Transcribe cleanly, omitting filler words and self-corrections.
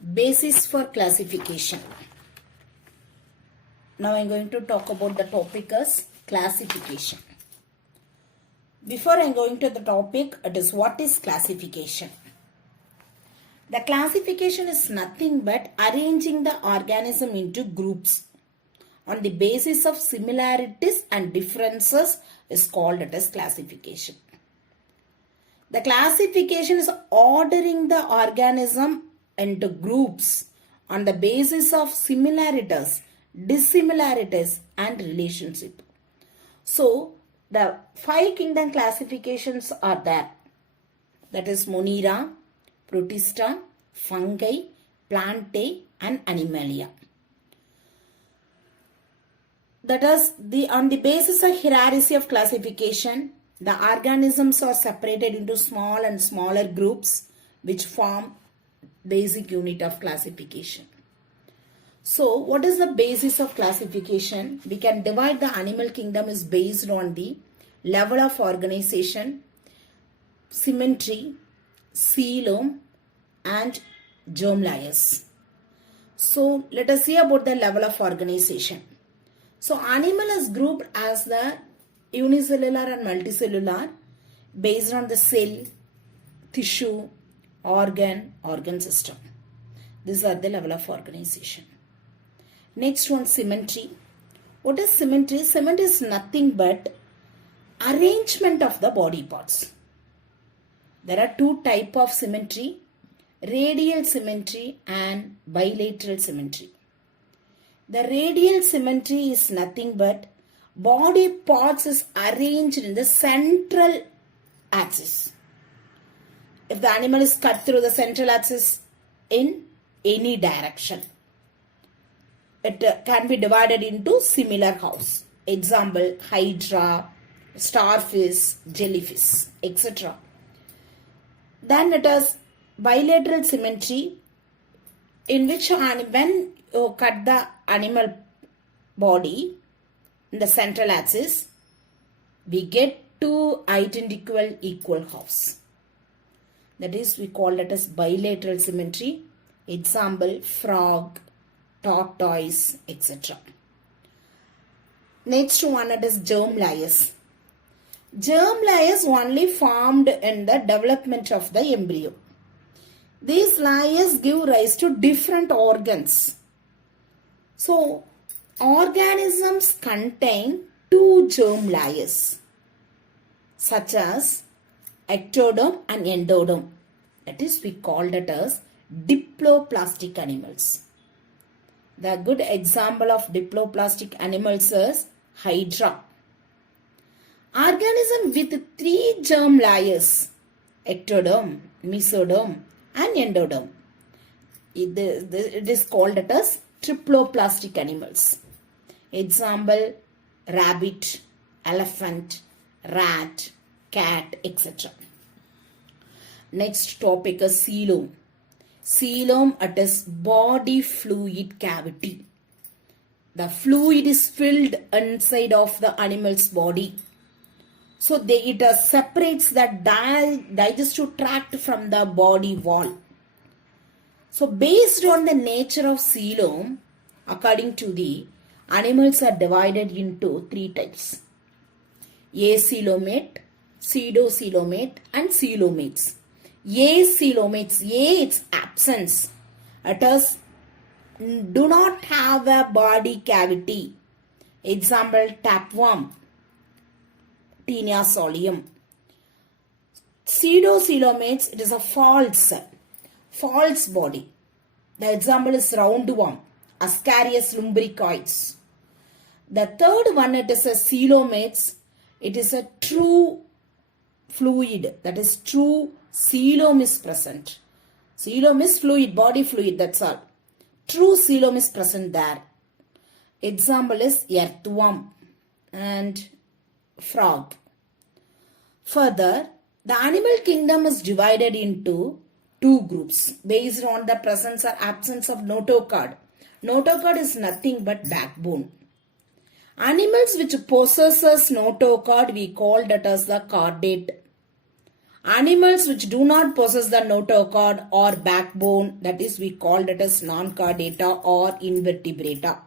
Basis for classification. Now I am going to talk about the topic as classification. Before I am going to the topic, it is what is classification. The classification is nothing but arranging the organism into groups on the basis of similarities and differences is called it as classification. The classification is ordering the organism into groups on the basis of similarities, dissimilarities and relationship. So, the 5 kingdom classifications are there. That is Monera, Protista, Fungi, Plantae and Animalia. That is, on the basis of hierarchy of classification, the organisms are separated into small and smaller groups which form basic unit of classification. So, what is the basis of classification? We can divide the animal kingdom is based on the level of organization, symmetry, coelom and germ layers. So, let us see about the level of organization. So, animal is grouped as the unicellular and multicellular based on the cell, tissue, organ system. These are the level of organization. Next one, symmetry. What is symmetry? Symmetry is nothing but arrangement of the body parts. There are 2 types of symmetry, radial symmetry and bilateral symmetry. The radial symmetry is nothing but body parts is arranged in the central axis. If the animal is cut through the central axis in any direction, it can be divided into similar house. Example, hydra, starfish, jellyfish, etc. Then it is bilateral symmetry, in which when you cut the animal body in the central axis, we get 2 identical equal halves. That is, we call it as bilateral symmetry. Example, frog, tortoise, etc. Next one, it is germ layers. Germ layers only formed in the development of the embryo. These layers give rise to different organs. So, organisms contain 2 germ layers, such as ectoderm and endoderm. That is, we called it as diploplastic animals. The good example of diploplastic animals is hydra. Organism with 3 germ layers, ectoderm, mesoderm and endoderm. It is called it as triploplastic animals. Example, rabbit, elephant, rat, cat, etc. Next topic is coelom. Coelom, it is body fluid cavity. The fluid is filled inside of the animal's body. So it separates the digestive tract from the body wall. So based on the nature of coelom, according to the animals are divided into 3 types. Acoelomate, pseudocoelomate and coelomates. Acoelomates, its absence. It is do not have a body cavity. Example, tapeworm, Taenia solium. Pseudocoelomates, it is a false body. The example is roundworm, Ascarius lumbricoides. The third one, it is a coelomates. It is a true fluid, that is true coelom is present. Coelom is fluid, body fluid, that's all. True coelom is present there. Example is earthworm and frog. Further, the animal kingdom is divided into 2 groups based on the presence or absence of notochord. Notochord is nothing but backbone. Animals which possesses notochord, we call that as the chordate. Animals which do not possess the notochord or backbone, that is we called it as non-chordata or invertebrata.